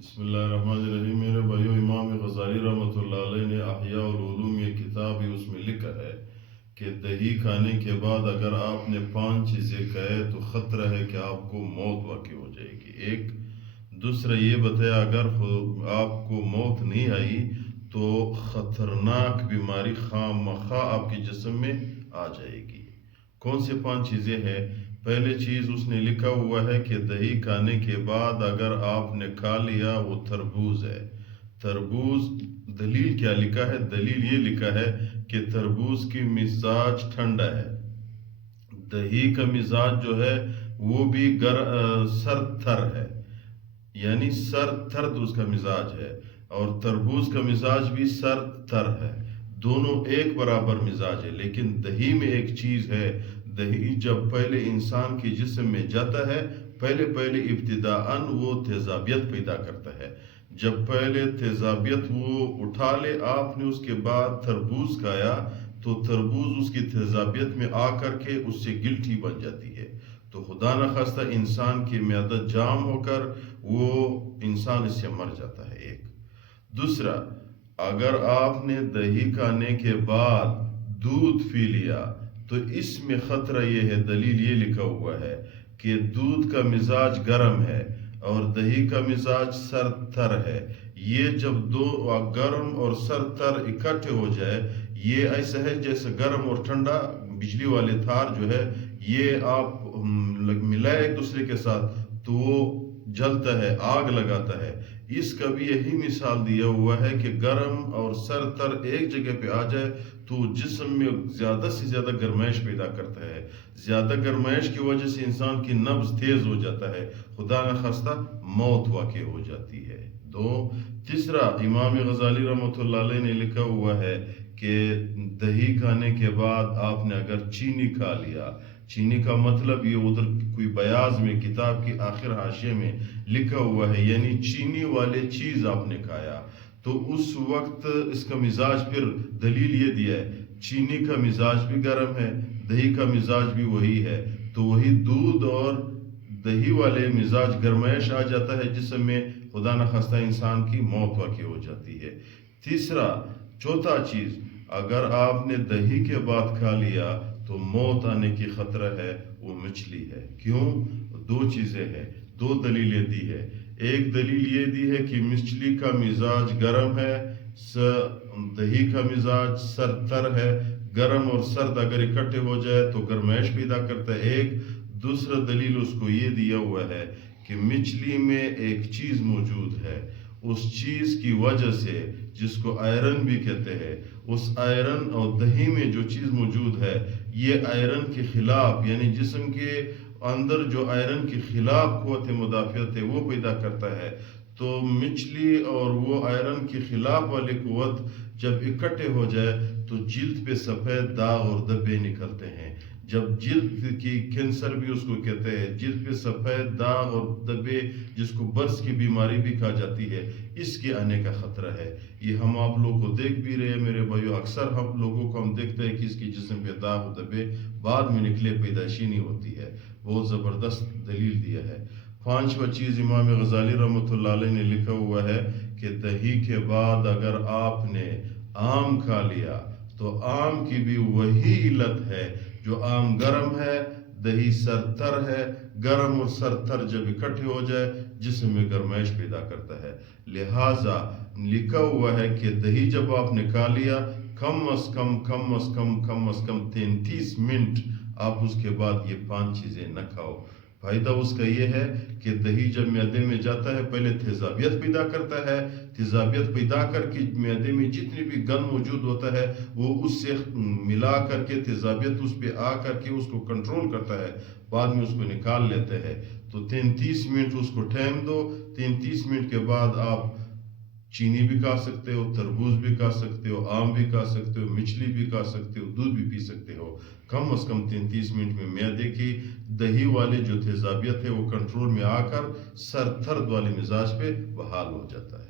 بسم اللہ الرحمن الرحیم۔ میرے بھائیو، امام غزالی رحمۃ اللہ علیہ نے احیاء العلوم یہ کتاب ہے، اس میں لکھا ہے کہ دہی کھانے کے بعد اگر آپ نے 5 چیزیں کہے تو خطرہ ہے کہ آپ کو موت واقع ہو جائے گی۔ ایک دوسرا یہ بتایا اگر آپ کو موت نہیں آئی تو خطرناک بیماری خام مخواہ آپ کے جسم میں آ جائے گی۔ کون سے 5 چیزیں ہیں؟ پہلے چیز اس نے لکھا ہوا ہے کہ دہی کھانے کے بعد اگر آپ نے کھا لیا وہ تربوز ہے۔ تربوز دلیل کیا لکھا ہے؟ دلیل یہ لکھا ہے کہ تربوز کی مزاج ٹھنڈا ہے، دہی کا مزاج جو ہے وہ بھی سرد تھر ہے، یعنی سرد تھرد اس کا مزاج ہے، اور تربوز کا مزاج بھی سرد تر ہے، دونوں ایک برابر مزاج ہے۔ لیکن دہی میں ایک چیز ہے، دہی جب پہلے انسان کے جسم میں جاتا ہے پہلے ابتداءً وہ تیزابیت پیدا کرتا ہے۔ جب پہلے تیزابیت وہ اٹھا لے آپ نے، اس کے بعد تربوز کھایا تو تربوز اس کی تیزابیت میں آ کر کے اس سے گلٹی بن جاتی ہے، تو خدا نخواستہ انسان کی معدہ جام ہو کر وہ انسان اس سے مر جاتا ہے۔ ایک دوسرا، اگر آپ نے دہی کھانے کے بعد دودھ پی لیا تو اس میں خطرہ یہ ہے، دلیل یہ لکھا ہوا ہے کہ دودھ کا مزاج گرم ہے اور دہی کا مزاج سرد تر ہے۔ یہ جب دو گرم اور سرد تر اکٹھے ہو جائے، یہ ایسا ہے جیسے گرم اور ٹھنڈا بجلی والے تار جو ہے، یہ آپ ملائے ایک دوسرے کے ساتھ تو وہ جلتا ہے، آگ لگاتا ہے۔ اس کا بھی یہی مثال دیا ہوا ہے کہ گرم اور سرد تر ایک جگہ پہ آ جائے تو جسم میں زیادہ سے زیادہ گرمائش پیدا کرتا ہے، زیادہ گرمائش کی وجہ سے انسان کی نبض تیز ہو جاتا ہے، خدا نخواستہ موت واقع ہو جاتی ہے۔ تیسرا، امام غزالی رحمۃ اللہ علیہ نے لکھا ہوا ہے کہ دہی کھانے کے بعد آپ نے اگر چینی کھا لیا، چینی کا مطلب یہ ادھر کوئی بیاض میں کتاب کی آخر حاشیے میں لکھا ہوا ہے، یعنی چینی والے چیز آپ نے کھایا تو اس وقت اس کا مزاج پھر دلیل یہ دیا ہے، چینی کا مزاج بھی گرم ہے، دہی کا مزاج بھی وہی ہے، تو وہی دودھ اور دہی والے مزاج گرمائش آ جاتا ہے جسم میں، خدا نخواستہ انسان کی موت واقع ہو جاتی ہے۔ چوتھا چیز، اگر آپ نے دہی کے بعد کھا لیا تو موت آنے کی خطرہ ہے، وہ مچھلی ہے۔ کیوں؟ 2 چیزیں ہیں، 2 دلیلیں دی ہے۔ ایک دلیل یہ دی ہے کہ مچھلی کا مزاج گرم ہے، دہی کا مزاج سرد تر ہے، گرم اور سرد اگر اکٹھے ہو جائے تو گرمائش پیدا کرتا ہے۔ ایک دوسرا دلیل اس کو یہ دیا ہوا ہے کہ مچھلی میں ایک چیز موجود ہے، اس چیز کی وجہ سے جس کو آئرن بھی کہتے ہیں، اس آئرن اور دہی میں جو چیز موجود ہے یہ آئرن کے خلاف، یعنی جسم کے اندر جو آئرن کے خلاف قوت مدافعت ہے وہ پیدا کرتا ہے۔ تو مچھلی اور وہ آئرن کے خلاف والی قوت جب اکٹھے ہو جائے تو جلد پہ سفید داغ اور دبے نکلتے ہیں۔ جب جلد کی کینسر بھی اس کو کہتے ہیں، جلد پہ سفید داغ اور دبے، جس کو برس کی بیماری بھی کہا جاتی ہے، اس کے آنے کا خطرہ ہے۔ یہ ہم آپ لوگ کو دیکھ بھی رہے ہیں میرے بھائیو، اکثر ہم لوگوں کو ہم دیکھتے ہیں کہ اس کی جسم پہ داغ و دبے بعد میں نکلے، پیدائشی نہیں ہوتی ہے۔ بہت زبردست دلیل دیا ہے۔ 5واں چیز امام غزالی رحمۃ اللہ علیہ نے لکھا ہوا ہے کہ دہی کے بعد اگر آپ نے آم کھا لیا تو آم کی بھی وہی علت ہے، جو آم گرم ہے، دہی سرد تر ہے، گرم اور سرد تر جب اکٹھے ہو جائے جسم میں گرمائش پیدا کرتا ہے۔ لہٰذا لکھا ہوا ہے کہ دہی جب آپ نے کھا لیا کم از کم 33 منٹ آپ اس کے بعد یہ 5 چیزیں نہ کھاؤ۔ فائدہ اس کا یہ ہے کہ دہی جب معدے میں جاتا ہے پہلے تیزابیت پیدا کرتا ہے، تیزابیت پیدا کر کے معدے میں جتنی بھی گند موجود ہوتا ہے وہ اس سے ملا کر کے تیزابیت اس پہ آ کر کے اس کو کنٹرول کرتا ہے، بعد میں اس کو نکال لیتے ہیں۔ تو 33 منٹ اس کو ٹائم دو، 33 منٹ کے بعد آپ چینی بھی کھا سکتے ہو، تربوز بھی کھا سکتے ہو، آم بھی کھا سکتے ہو، مچھلی بھی کھا سکتے ہو، دودھ بھی پی سکتے ہو۔ کم از کم 33 منٹ میں معدے کی دہی والے جو تیزابیت ہے وہ کنٹرول میں آ کر سرد تھرد والے مزاج پہ بحال ہو جاتا ہے۔